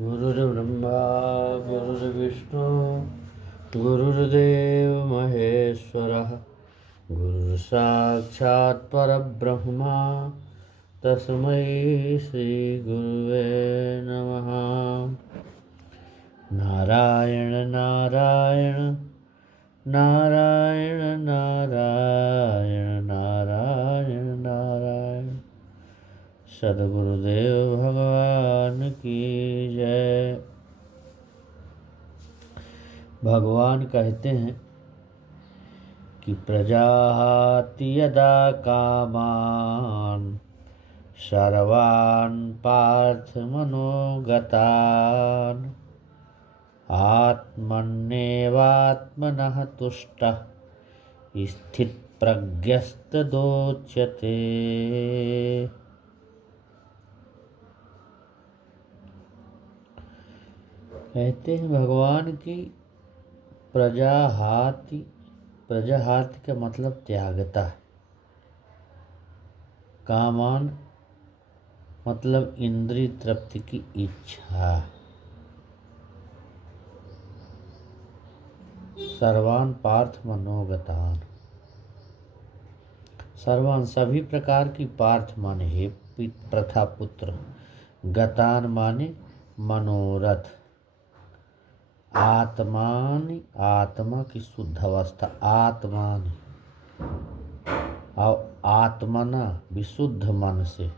गुरुर्ब्रह्मा गुरुर्विष्णु गुरुर्देव महेश्वरः गुरुसाक्षात् परब्रह्मा तस्मै श्रीगुरुवे नमः। नारायण नारायण नारायण नारायण नारायण नारायण। सद्गुरुदेव भगवान की जय। भगवान कहते हैं कि प्रजाहाति यदा कामान सर्वान् पार्थ मनोगतान् आत्मन्नेवात्मनः तुष्टः स्थितप्रज्ञस्तदोच्यते। कहते हैं भगवान की प्रजाहाति का मतलब त्यागता है। कामान मतलब इंद्रिय तृप्ति की इच्छा। सर्वान पार्थ मनोगतान, सर्वान सभी प्रकार की, पार्थ माने हे प्रथा पुत्र, गतान माने मनोरथ, आत्मानि आत्मा की शुद्ध अवस्था, आत्मानि और आत्मना विशुद्ध मन से,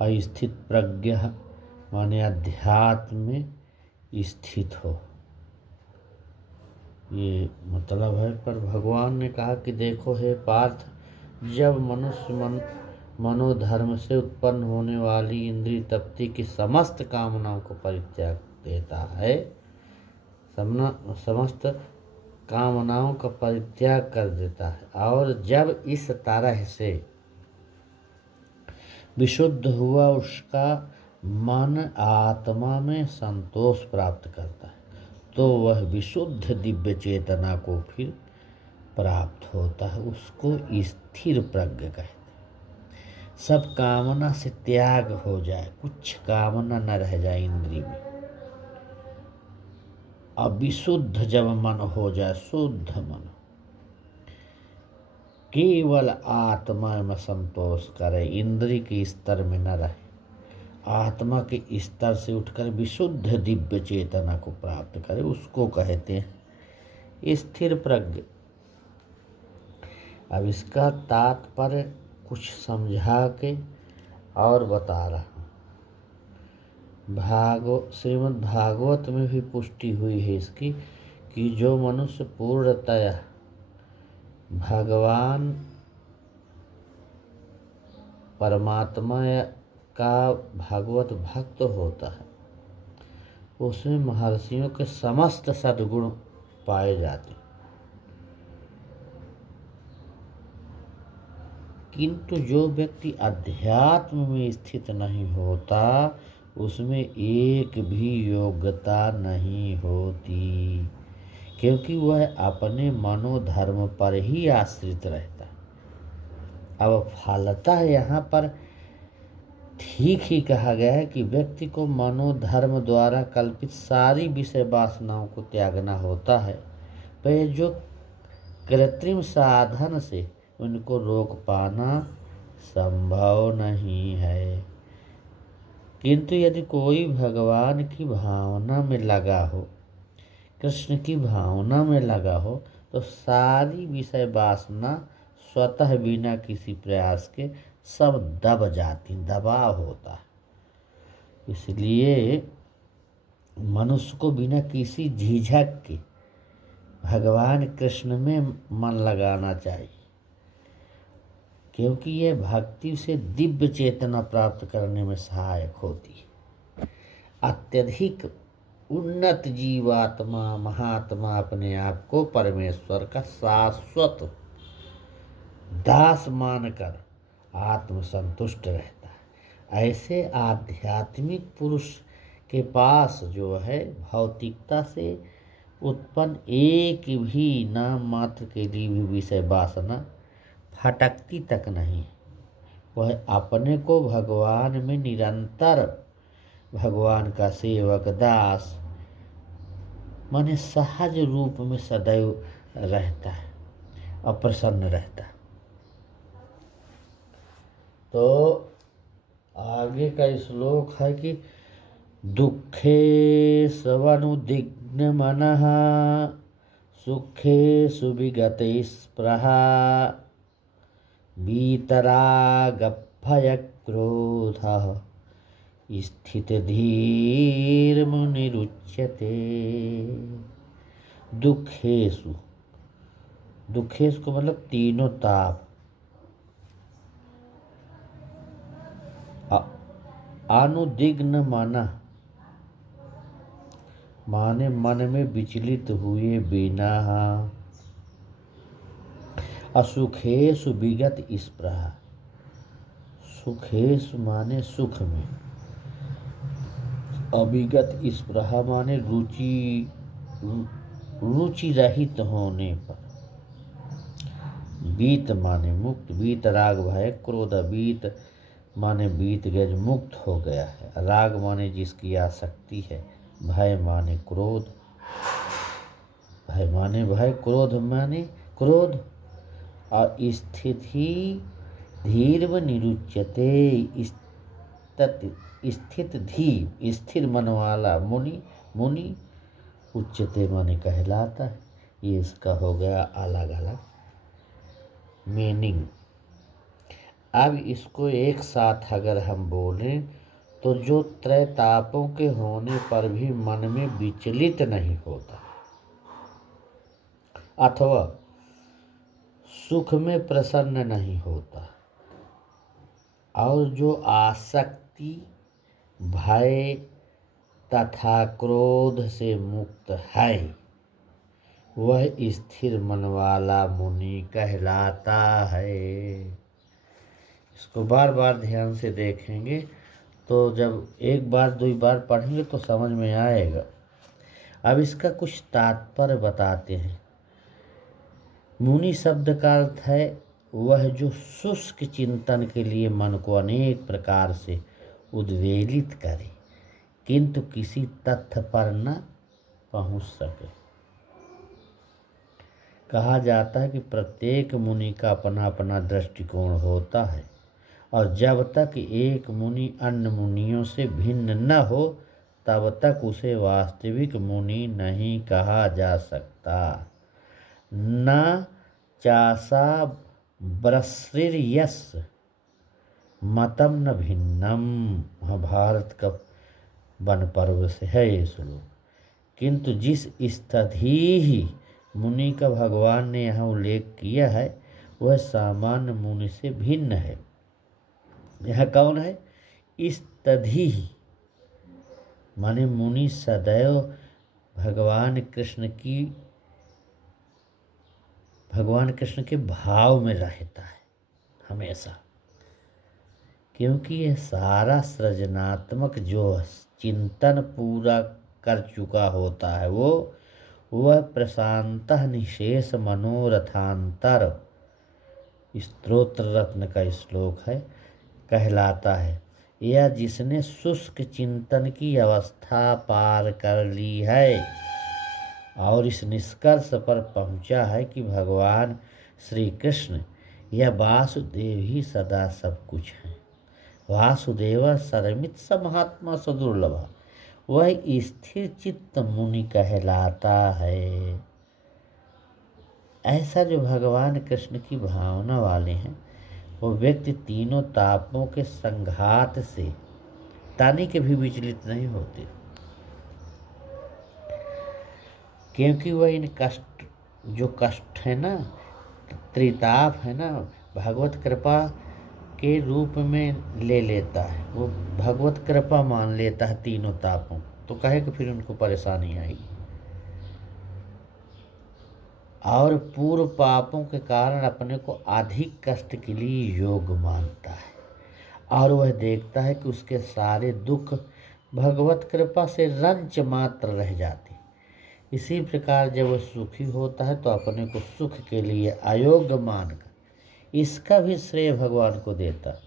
अस्थित प्रज्ञ माने अध्यात्म में स्थित हो, ये मतलब है। पर भगवान ने कहा कि देखो हे पार्थ, जब मनुष्य मनोधर्म से उत्पन्न होने वाली इंद्रिय तृप्ति की समस्त कामनाओं को परित्याग देता है, समस्त कामनाओं का परित्याग कर देता है, और जब इस तरह से विशुद्ध हुआ, उसका मन आत्मा में संतोष प्राप्त करता है, तो वह विशुद्ध दिव्य चेतना को फिर प्राप्त होता है। उसको स्थिर प्रज्ञ कहते हैं। सब कामना से त्याग हो जाए, कुछ कामना न रह जाए इंद्रिय में, अब विशुद्ध जब मन हो जाए, शुद्ध मन, केवल आत्मा में संतोष करे, इंद्रिय के स्तर में न रहे, आत्मा के स्तर से उठकर विशुद्ध दिव्य चेतना को प्राप्त करे, उसको कहते हैं स्थिर प्रज्ञ। अब इसका तात्पर्य कुछ समझा के और बता रहा हूँ। श्रीमद् भागवत में भी पुष्टि हुई है इसकी कि जो मनुष्य पूर्णतया भगवान परमात्मा का भागवत भक्त होता है, उसमें महर्षियों के समस्त सद्गुण पाए जाते। किंतु जो व्यक्ति अध्यात्म में स्थित नहीं होता, उसमें एक भी योग्यता नहीं होती, क्योंकि वह अपने मनोधर्म पर ही आश्रित रहता है। अब फलतः यहाँ पर ठीक ही कहा गया है कि व्यक्ति को मनोधर्म द्वारा कल्पित सारी विषय वासनाओं को त्यागना होता है, पर जो कृत्रिम साधन से उनको रोक पाना संभव नहीं है। किंतु यदि कोई भगवान की भावना में लगा हो, कृष्ण की भावना में लगा हो, तो सारी विषय वासना स्वतः बिना किसी प्रयास के सब दब जाती, दबाव होता है। इसलिए मनुष्य को बिना किसी झिझक के भगवान कृष्ण में मन लगाना चाहिए, क्योंकि ये भक्ति से दिव्य चेतना प्राप्त करने में सहायक होती है। अत्यधिक उन्नत जीवात्मा, महात्मा अपने आप को परमेश्वर का शाश्वत दास मानकर आत्मसंतुष्ट रहता है। ऐसे आध्यात्मिक पुरुष के पास जो है भौतिकता से उत्पन्न एक भी नाम मात्र के लिए भी विषय वासना फटकती तक नहीं। वह अपने को भगवान में निरंतर भगवान का सेवक दास माने सहज रूप में सदैव रहता है और प्रसन्न रहता है। तो आगे का श्लोक है कि दुखे स्वनुदिग्न मनः सुखे सुविगत स्पृहा वीतराग भय क्रोधः स्थित धीर मुनिरुच्यते। दुखेषु, दुखेषु को मतलब तीनों ताप। अनुदिग्न माना माने मन में विचलित हुए बिना, असुखेषु विगत स्पृहा, सुखेषु माने सुख में, अविगत स्पृहा माने रुचि रहित होने पर, बीत माने मुक्त, बीत राग भय क्रोध, बीत माने बीत गया जो मुक्त हो गया है, राग माने जिसकी आसक्ति है, भय माने क्रोध, भय माने भय, क्रोध माने क्रोध, और स्थिति धीर व निरुच्यते, स्थित धीर स्थिर मन वाला मुनि उच्चते माने कहलाता है। ये इसका हो गया अलग अलग मीनिंग। अब इसको एक साथ अगर हम बोलें तो जो त्रय तापों के होने पर भी मन में विचलित नहीं होता, अथवा सुख में प्रसन्न नहीं होता, और जो आसक्ति भय तथा क्रोध से मुक्त है, वह स्थिर मन वाला मुनि कहलाता है। इसको बार बार ध्यान से देखेंगे तो जब एक बार दो बार पढ़ेंगे तो समझ में आएगा। अब इसका कुछ तात्पर्य बताते हैं। मुनि शब्द का अर्थ है वह जो शुष्क चिंतन के लिए मन को अनेक प्रकार से उद्वेलित करे किंतु किसी तथ्य पर न पहुंच सके। कहा जाता है कि प्रत्येक मुनि का अपना अपना दृष्टिकोण होता है, और जब तक एक मुनि अन्य मुनियों से भिन्न न हो तब तक उसे वास्तविक मुनि नहीं कहा जा सकता। न चासा ब्रश्रिर्यस मतम न भिन्नम, महाभारत का वन पर्व से है ये श्लोक। किंतु जिस स्थिति ही मुनि का भगवान ने यहाँ उल्लेख किया है वह सामान्य मुनि से भिन्न है। यह कौन है? स्थिति माने मुनि सदैव भगवान कृष्ण के भाव में रहता है हमेशा, क्योंकि यह सारा सृजनात्मक जो चिंतन पूरा कर चुका होता है वह प्रशांतः निशेष मनोरथांतर, स्तोत्र रत्न का श्लोक है, कहलाता है। यह जिसने शुष्क चिंतन की अवस्था पार कर ली है और इस निष्कर्ष पर पहुंचा है कि भगवान श्री कृष्ण या वासुदेव ही सदा सब कुछ हैं। वासुदेव सर्वमित स महात्मा सदुर्लभ, वह स्थिर चित्त मुनि कहलाता है। ऐसा जो भगवान कृष्ण की भावना वाले हैं वो व्यक्ति तीनों तापों के संघात से तानी के भी विचलित नहीं होते, क्योंकि वह इन कष्ट है ना, त्रिताप है ना, भगवत कृपा के रूप में ले लेता है। वो भगवत कृपा मान लेता है तीनों तापों, तो कहे कि फिर उनको परेशानी आएगी। और पूर्व पापों के कारण अपने को अधिक कष्ट के लिए योग्य मानता है, और वह देखता है कि उसके सारे दुख भगवत कृपा से रंच मात्र रह जाते। इसी प्रकार जब वह सुखी होता है तो अपने को सुख के लिए अयोग्य मानकर इसका भी श्रेय भगवान को देता।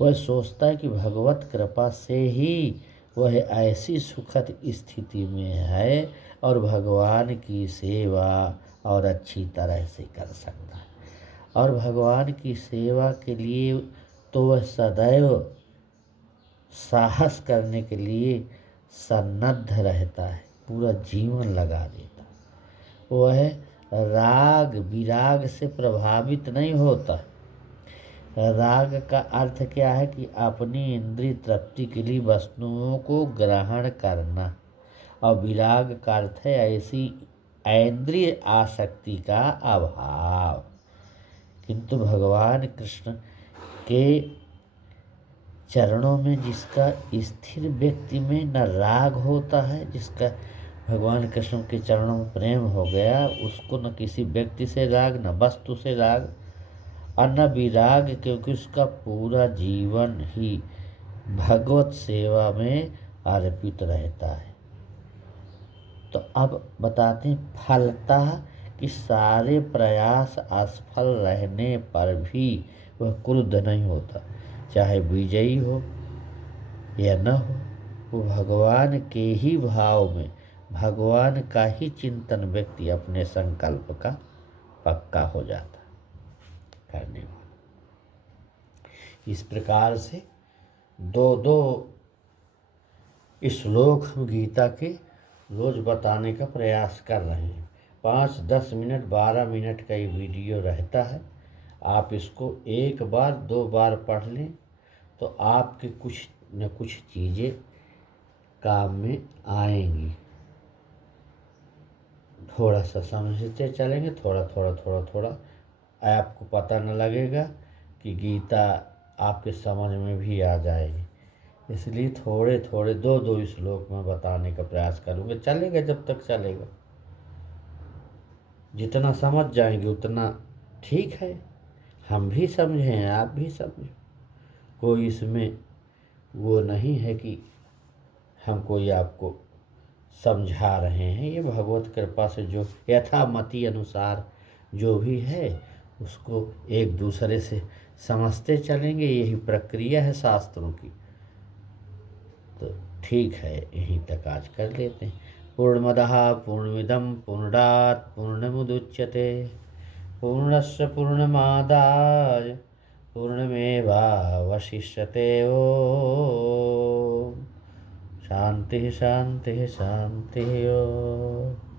वह सोचता है कि भगवत कृपा से ही वह ऐसी सुखद स्थिति में है और भगवान की सेवा और अच्छी तरह से कर सकता है। और भगवान की सेवा के लिए तो वह सदैव साहस करने के लिए सन्नद्ध रहता है, पूरा जीवन लगा देता है। वह राग विराग से प्रभावित नहीं होता। राग का अर्थ क्या है कि अपनी इंद्रिय तृप्ति के लिए वस्तुओं को ग्रहण करना, और विराग का अर्थ है ऐसी ऐन्द्रिय आसक्ति का अभाव। किंतु भगवान कृष्ण के चरणों में जिसका स्थिर व्यक्ति में न राग होता है, जिसका भगवान कृष्ण के चरणों में प्रेम हो गया, उसको न किसी व्यक्ति से राग, न वस्तु से राग और न विराग, क्योंकि उसका पूरा जीवन ही भगवत सेवा में अर्पित रहता है। तो अब बताते हैं फलतः कि सारे प्रयास असफल रहने पर भी वह क्रुद्ध नहीं होता, चाहे विजयी हो या न हो। वो भगवान के ही भाव में, भगवान का ही चिंतन व्यक्ति अपने संकल्प का पक्का हो जाता करने वाला। इस प्रकार से दो दो श्लोक हम गीता के रोज बताने का प्रयास कर रहे हैं। 5, 10 मिनट, 12 मिनट का ये वीडियो रहता है। आप इसको एक बार 2 बार पढ़ लें तो आपके कुछ न कुछ चीज़ें काम में आएंगी। थोड़ा सा समझते चलेंगे, थोड़ा थोड़ा आपको पता न लगेगा कि गीता आपके समझ में भी आ जाएगी। इसलिए थोड़े 2 श्लोक में बताने का प्रयास करूँगा। चलेगा जब तक चलेगा, जितना समझ जाएंगे उतना ठीक है। हम भी समझें, आप भी समझें। कोई इसमें वो नहीं है कि हम कोई आपको समझा रहे हैं। ये भगवत कृपा से जो यथामति अनुसार जो भी है उसको एक दूसरे से समझते चलेंगे। यही प्रक्रिया है शास्त्रों की। तो ठीक है, यहीं तक आज कर लेते हैं। पूर्णमदः पूर्णमिदं पूर्णात् पूर्णमुदच्यते पूर्णस्य पूर्णमादाय पूर्णमेवावशिष्यते। ओम शांति शांति शांति। ओम।